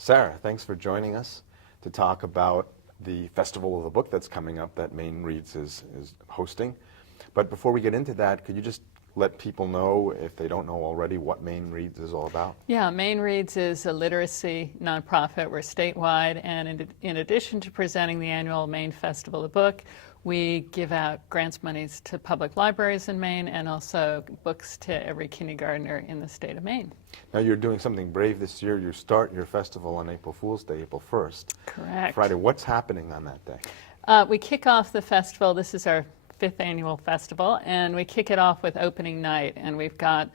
Sarah, thanks for joining us to talk about the Festival of the Book that's coming up that Maine Reads is hosting. But before we get into that, could you just let people know, if they don't know already, what Maine Reads is all about? Yeah, Maine Reads is a literacy nonprofit. We're statewide, and in addition to presenting the annual Maine Festival of the Book, we give out grants monies to public libraries in Maine and also books to every kindergartner in the state of Maine. Now you're doing something brave this year. You start your festival on April Fool's Day, April 1st. Correct. Friday. What's happening on that day? We kick off the festival. This is our 5th annual festival, and we kick it off with opening night. And we've got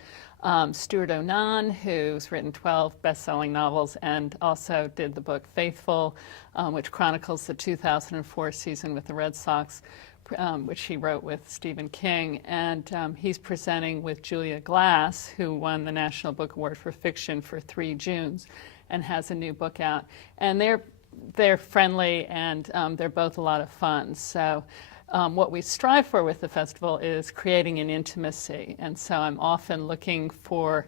Stuart Onan, who's written 12 best-selling novels and also did the book Faithful, which chronicles the 2004 season with the Red Sox, which he wrote with Stephen King. And he's presenting with Julia Glass, who won the National Book Award for Fiction for 3 Junes and has a new book out. And they're friendly, and they're both a lot of fun. So what we strive for with the festival is creating an intimacy, and so I'm often looking for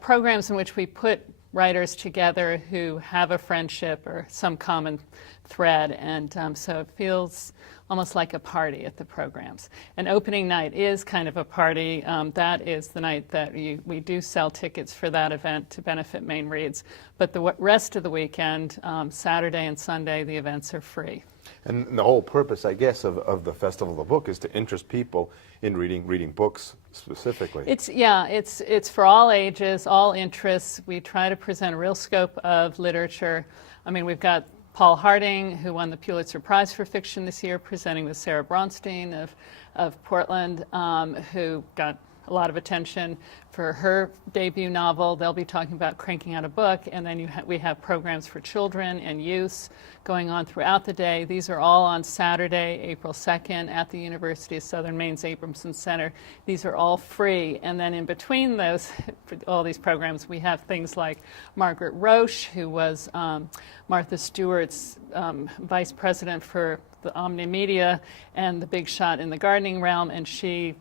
programs in which we put writers together who have a friendship or some common thread, and so it feels almost like a party at the programs. And opening night is kind of a party. That is the night that we do sell tickets for that event to benefit Maine Reads, but the rest of the weekend, Saturday and Sunday, the events are free. And the whole purpose, I guess, of the Festival of the Book is to interest people in reading books specifically. It's for all ages, all interests. We try to present a real scope of literature. I mean, we've got Paul Harding, who won the Pulitzer Prize for Fiction this year, presenting with Sarah Bronstein of Portland, who got a lot of attention for her debut novel. They'll be talking about cranking out a book, and then we have programs for children and youth going on throughout the day. These are all on Saturday, April 2nd at the University of Southern Maine's Abramson Center. These are all free, and then in between those, for all these programs, we have things like Margaret Roche, who was Martha Stewart's vice president for the Omni Media and the big shot in the gardening realm, and she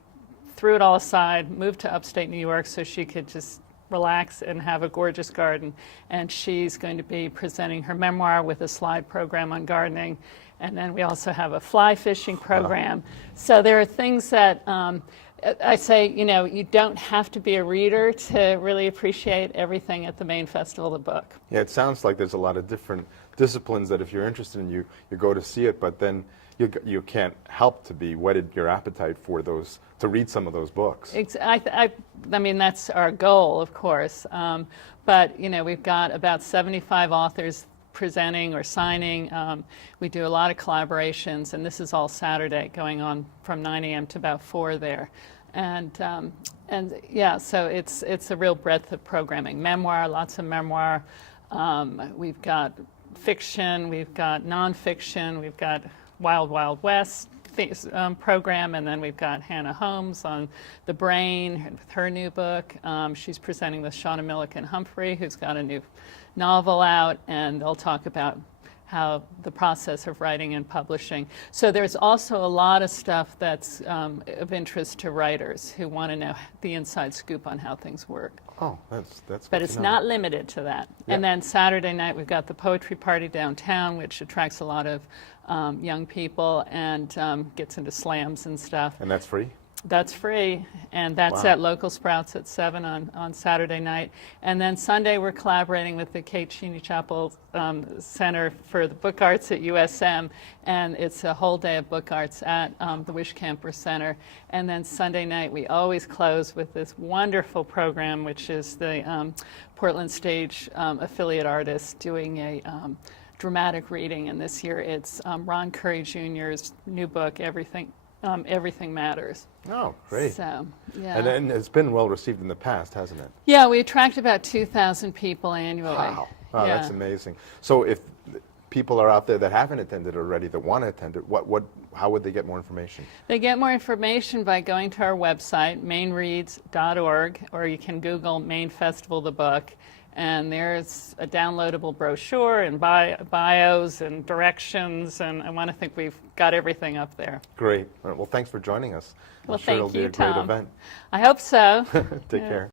threw it all aside, moved to upstate New York so she could just relax and have a gorgeous garden. And she's going to be presenting her memoir with a slide program on gardening. And then we also have a fly fishing program. Wow. So there are things that I say, you don't have to be a reader to really appreciate everything at the Maine Festival of the Book. Yeah, it sounds like there's a lot of different disciplines that if you're interested in, you go to see it, but then you can't help to be whetted your appetite for those, to read some of those books. I mean, that's our goal, of course. But, we've got about 75 authors presenting or signing. We do a lot of collaborations, and this is all Saturday, going on from 9 a.m. to about 4 there. And yeah, so it's a real breadth of programming. Memoir, lots of memoir. We've got fiction, we've got nonfiction, we've got Wild Wild West program, and then we've got Hannah Holmes on The Brain with her new book. She's presenting with Shauna Milliken Humphrey, who's got a new novel out, and they'll talk about how the process of writing and publishing. So there's also a lot of stuff that's of interest to writers who want to know the inside scoop on how things work. Oh, that's But it's not limited to that. Yeah. And then Saturday night we've got the poetry party downtown, which attracts a lot of young people and gets into slams and stuff. And that's free? That's free, and that's at Local Sprouts at 7 on Saturday night. And then Sunday we're collaborating with the Kate Cheney Chapel Center for the Book Arts at USM, and it's a whole day of book arts at the Wishcamper Center. And then Sunday night we always close with this wonderful program, which is the Portland Stage affiliate artists doing a dramatic reading, and this year it's Ron Curry Jr.'s new book, Everything Matters. Oh, great. So, yeah. And it's been well received in the past, hasn't it? Yeah, we attract about 2,000 people annually. Wow, yeah. That's amazing. So if people are out there that haven't attended already, that want to attend it, how would they get more information? They get more information by going to our website, MaineReads.org, or you can Google Maine Festival of the Book. And there's a downloadable brochure and bios and directions, and I want to think we've got everything up there. Great. Well, thanks for joining us. Well, I'm sure thank it'll be you, a great Tom. event. I hope so. Take care.